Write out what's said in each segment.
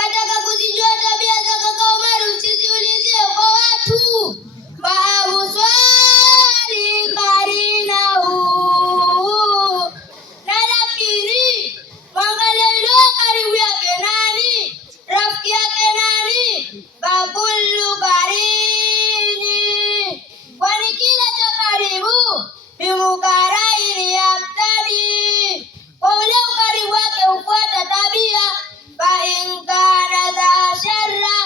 Ukataka kuzijua tabia za kaka Omar, usiziulizie kwa watu. Fahamu swali karinahu, na lakini mwangalie yule karibu yake nani, rafiki yake nani. Fakullu karini, kwani kila cha karibu bimukaraini yaftadi, kwa ule ukaribu wake hufuata tabia. Fa in kana dha sharra,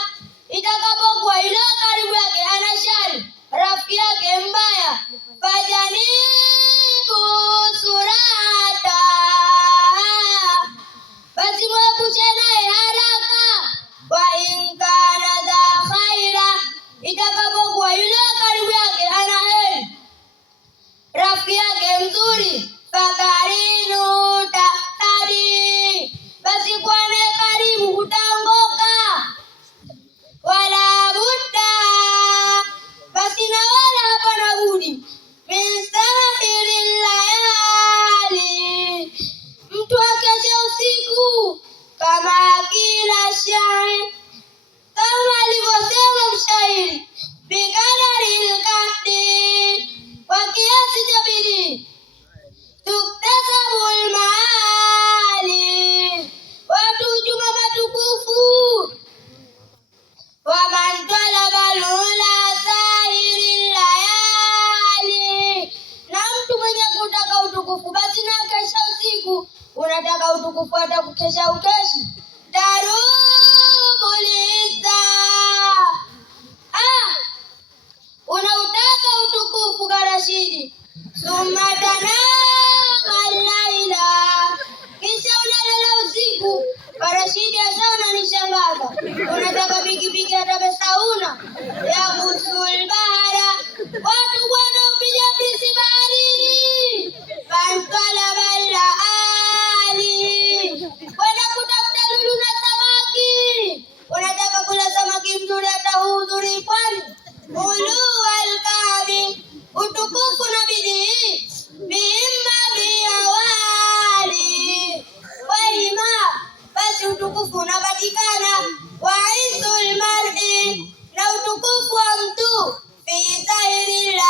itakapokuwa ile karibu yake ana shari, rafiki yake mbaya. Fajanibu surata, basi mwepushe naye haraka. Wa in kana dha khaira, itakapokuwa yule karibu yake ana heri, rafiki yake mzuri. Fakarinu tahtadi, basi kwane karibu utaongoka. Wala budda, basi na wala hapana budi. Min sahiril layali, mtu akesha usiku. Kama kila shairi, kama alivyosema mshairi. Bikadaril kaddi, kwa kiasi cha bidii. Tuktasabul maali, watu hujuma matukufu. Waman talabal ula sahiril layali, na mtu mwenye kutaka utukufu basi na kesha usiku. Unataka utukufu hata kukesha ukeshi. Darubul izza, unautaka utukufu Karashidi. Summa tanamal laila, kisha unalala usiku. Karashidi asa unanishangaza, unataka pikipiki hata pesa una. Yaghussul bahara, watu bwana upiga mbizi baharini. Fantalabal laali, kwenda kutafuta lulu na samaki. Unataka kula samaki mzuri hata hudhuri pwani. Ulu alkabi, utukufu na bidii. Bihimma biawali, wahima, basi utukufu unapatikana. Waizul mar'i, na utukufu wa mtu. Fi sahiril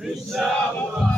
Inshallah.